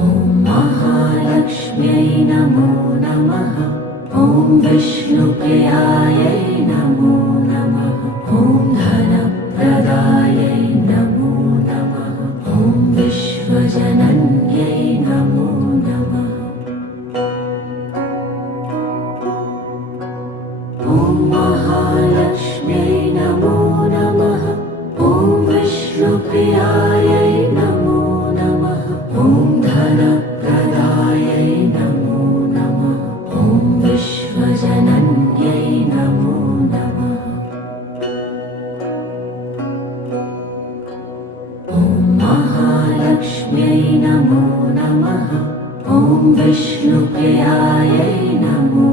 ॐ महालक्ष्म्यै नमो नमः। ॐ विष्णुप्रियायै नमो नमः। ॐ धनप्रदायै नमो नमः। ॐ विश्वजनन्यै नमो नमः। ॐ महालक्ष्म्यै नमो नमः। ॐ विष्णुप्रियायै नमो नमः। ॐ धनप्रदायै नमो नमः। ॐ विश्वजनन्यै नमो नमः। ॐ महालक्ष्म्यै नमो नमः। ॐ विष्णुप्रियायै नमो